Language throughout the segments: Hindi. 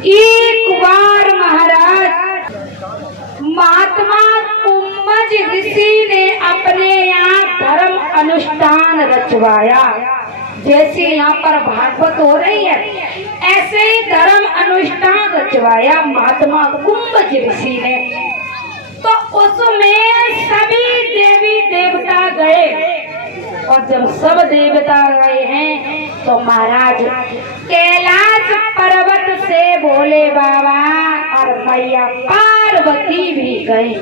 एक बार महाराज महात्मा कुम्मज ऋषि ने अपने यहाँ धर्म अनुष्ठान रचवाया। जैसे यहाँ पर भागवत हो रही है ऐसे ही धर्म अनुष्ठान रचवाया महात्मा कुम्मज ऋषि ने। तो उसमें सभी देवी देवता गए और जब सब देवता गए हैं तो महाराज कैलाश पर्वत से भोले बाबा और मैया पार्वती भी गए।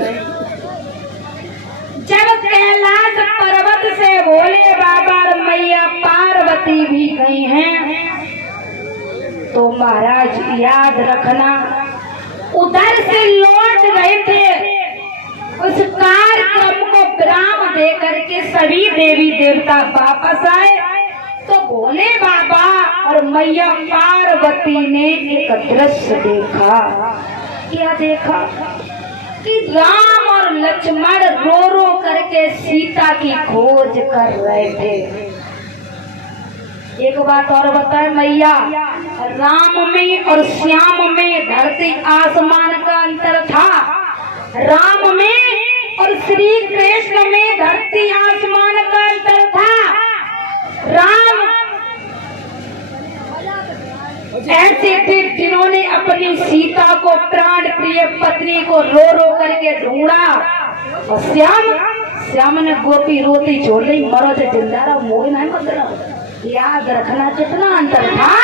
जब कैलाश पर्वत से भोले बाबा और मैया पार्वती भी गई हैं तो महाराज याद रखना उधर से लौट गए थे। उस कार्यक्रम को विराम दे करके सभी देवी देवता वापस आए तो भोले बाबा और मैया पार्वती ने एक दृश्य देखा। क्या देखा कि राम और लक्ष्मण रो रो करके सीता की खोज कर रहे थे। एक बात और बताए मैया, राम में और श्याम में धरती आसमान का अंतर था। राम में और श्री कृष्ण में धरती आसमान का अंतर था। राम ऐसे थे जिन्होंने अपनी सीता को प्राण प्रिय पत्नी को रो रो करके ढूंढा और श्याम ने गोपी रोती छोड़ दी मरो से जिंदा रहो मोह नहीं मतलब। याद रखना कितना अंतर था।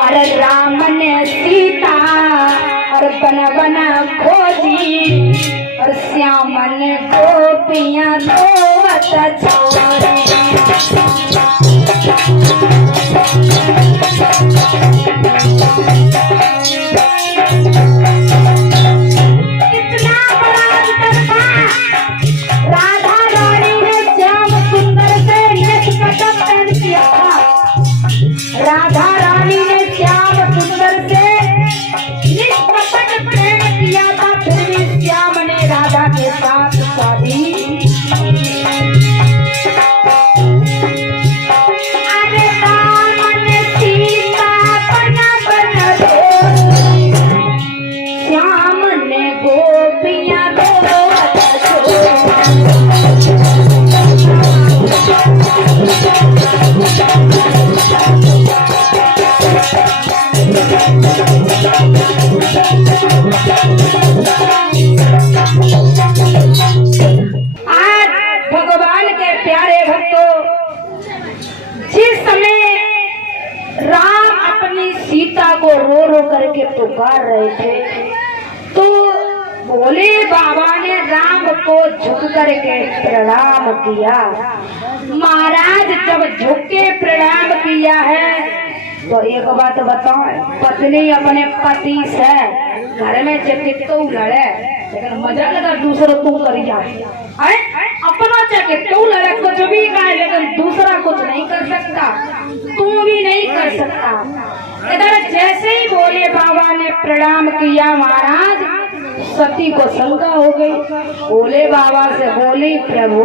अरे राम ने सीता और बना बना खोजी और श्याम ने गोपियां रोवत छोड़ी। कितना बड़ा अंतर था। राधा रानी ने श्याम सुंदर से निष्कपट किया था। राधा रानी ने श्याम सुंदर से निष्कपट प्रेम किया था। फिर भी श्याम ने राधा के साथ शादी। अरे राम ने सीता बना बना रोई, श्याम ने गोपियां रोवत आज भगवान के प्यारे भक्तों, जिस समय राम अपनी सीता को रो रो करके पुकार रहे थे तो भोले बाबा ने राम को झुक करके प्रणाम किया। महाराज जब झुक के प्रणाम किया है तो एक बात बताओ, पत्नी अपने पति से घर में जब तो लड़े लेकिन मजा लगा दूसरा तू कर जाए अपना चाहे तू लड़े कुछ भी कहे लेकिन दूसरा कुछ नहीं कर सकता, तू भी नहीं कर सकता। इधर जैसे ही भोले बाबा ने प्रणाम किया महाराज सती को शंका हो गई। भोले बाबा से बोली प्रभु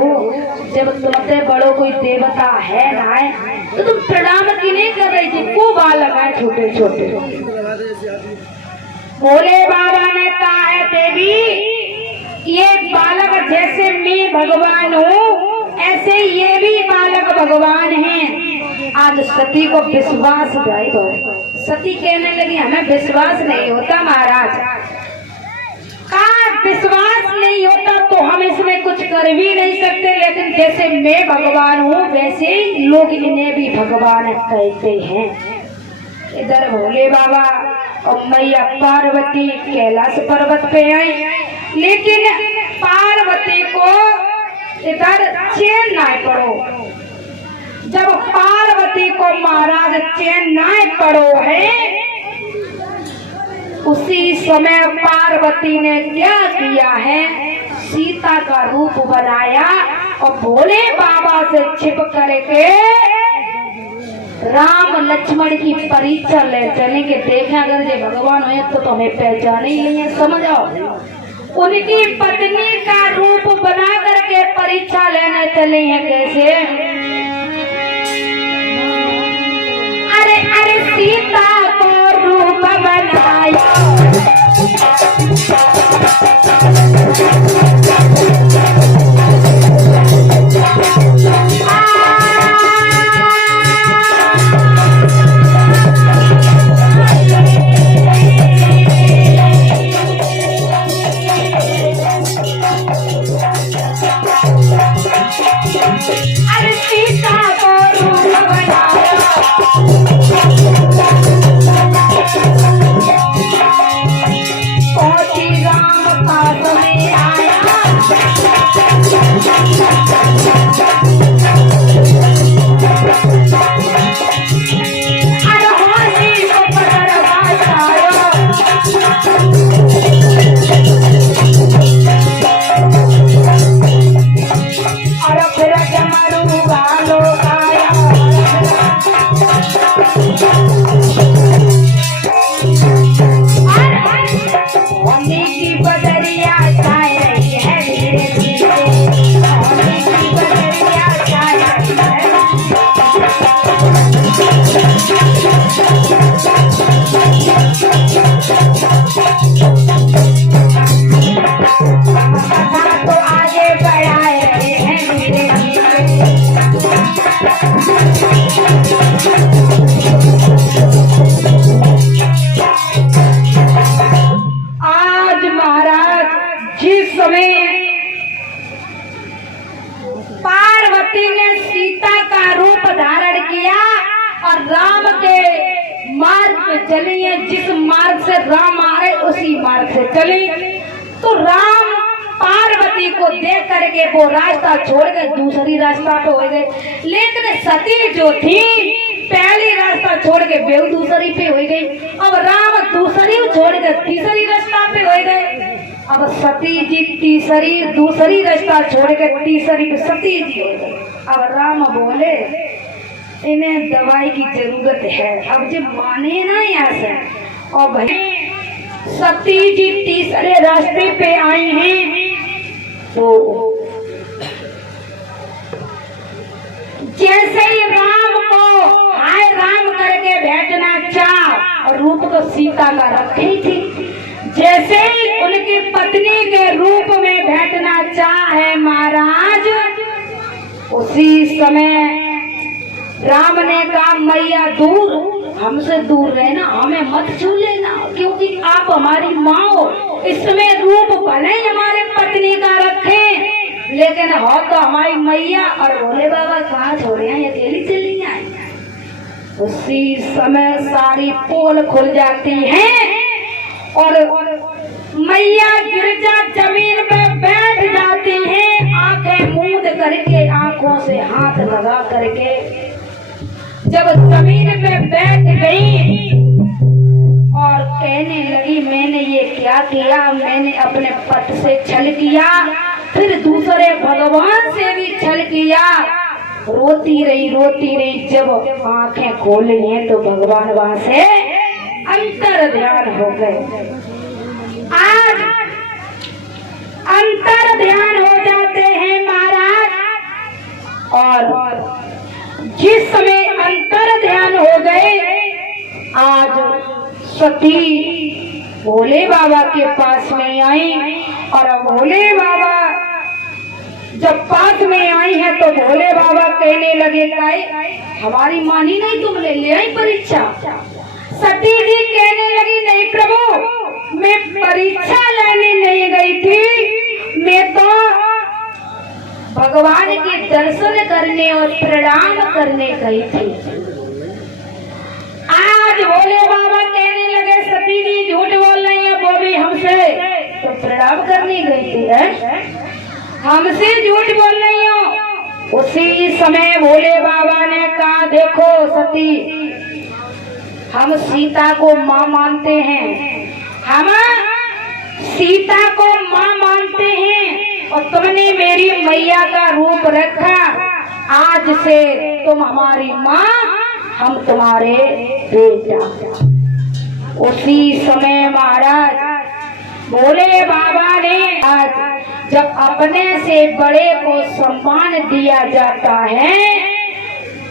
जब तुमसे बड़ो कोई देवता है ना है तो तुम प्रणाम की नहीं कर रही थी, को बालक है छोटे छोटे। भोले बाबा ने कहा है देवी ये बालक जैसे मैं भगवान हूँ ऐसे ये भी बालक भगवान हैं। आज सती को विश्वास नहीं हो। सती कहने लगी हमें विश्वास नहीं होता महाराज। कहा विश्वास नहीं होता तो हम इसमें कुछ कर भी नहीं सकते, लेकिन जैसे मैं भगवान हूँ वैसे ही लोग इन्हें भी भगवान कहते हैं। इधर भोले बाबा और मैया पार्वती कैलाश पर्वत पे आई, लेकिन पार्वती को इधर चैन ना पड़ो। जब पार्वती को महाराज चैन ना पड़ो है उसी समय पार्वती ने क्या किया है, सीता का रूप बनाया और भोले बाबा से छिप करके राम लक्ष्मण की परीक्षा ले चलेंगे। देखें अगर ये भगवान हुए तो हमें पहचान ही नहीं है, समझ आओ। उनकी पत्नी का रूप बना करके परीक्षा लेने चले हैं। कैसे पार्वती ने सीता का रूप धारण किया और राम के मार्ग पे चली है। जिस मार्ग से राम आ रहे उसी मार्ग से चली। तो राम पार्वती को देख करके वो रास्ता छोड़ के दूसरी रास्ता पे हो गए। लेकिन सती जो थी पहली रास्ता छोड़ के बेव दूसरी पे हो गई। अब राम दूसरी छोड़ के तीसरी रास्ता पे हो गए। अब सती जी दूसरी रास्ता छोड़ के तीसरी पे सती जी हो गई। अब राम बोले इन्हें दवाई की जरूरत है। अब जब माने ना ऐसे और भाई सती जी तीसरे रास्ते पे आई हैं तो जैसे ही राम को हाय राम करके बैठना चाह और रूप तो सीता का रखी थी। जैसे ही उनकी पत्नी के रूप में बैठना चाहे महाराज उसी समय राम ने कहा मैया दूर हमसे दूर रहना, हमें मत छू लेना क्योंकि आप हमारी माँ हो। इसमें रूप भले ही हमारे पत्नी का रखें लेकिन हो तो हमारी मैया। और भोले बाबा कहाँ छोड़े हैं अकेली चली आई। उसी समय सारी पोल खुल जाती हैं और मैया गिरजा जमीन पे बैठ जाती हैं। आंखें मूंद करके आंखों से हाथ लगा करके जब जमीन पे बैठ गई और कहने लगी मैंने ये क्या किया, मैंने अपने पति से छल किया, फिर दूसरे भगवान से भी छल किया। रोती रही। जब आंखें खोली हैं तो भगवान वहां से अंतर ध्यान हो गए। आज अंतर ध्यान हो जाते हैं महाराज। और जिस समय अंतर ध्यान हो गए आज सती भोले बाबा के पास में आई। और भोले बाबा जब पास में आई है तो भोले बाबा कहने लगे हमारी मानी नहीं, तुमने ले आई परीक्षा। सती जी कहने लगी नहीं प्रभु मैं परीक्षा लेने नहीं गई थी, मैं तो भगवान के दर्शन करने और प्रणाम करने गई थी। आज भोले बाबा कहने लगे सती जी झूठ बोल रही है, वो भी हमसे तो प्रणाम करने गई थी है? हमसे झूठ बोल रही हो। उसी समय भोले बाबा ने कहा देखो सती हम सीता को माँ मानते हैं, हम सीता को माँ मानते हैं और तुमने मेरी मैया का रूप रखा। आज से तुम हमारी माँ, हम तुम्हारे बेटा। उसी समय महाराज भोले बाबा ने आज जब अपने से बड़े को सम्मान दिया जाता है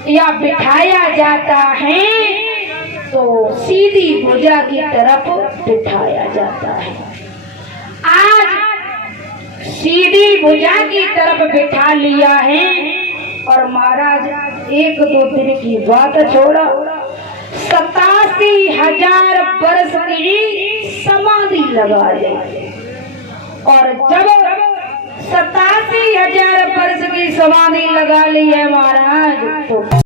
या बिठाया जाता है तो सीधी भुजा की तरफ बिठाया जाता है। आज सीधी भुजा की तरफ बिठा लिया है। और महाराज एक दो दिन की बात छोड़ा 87,000 वर्ष की समाधि लगा ले। और जब 87,000 वर्ष की समाधि लगा ली है महाराज तो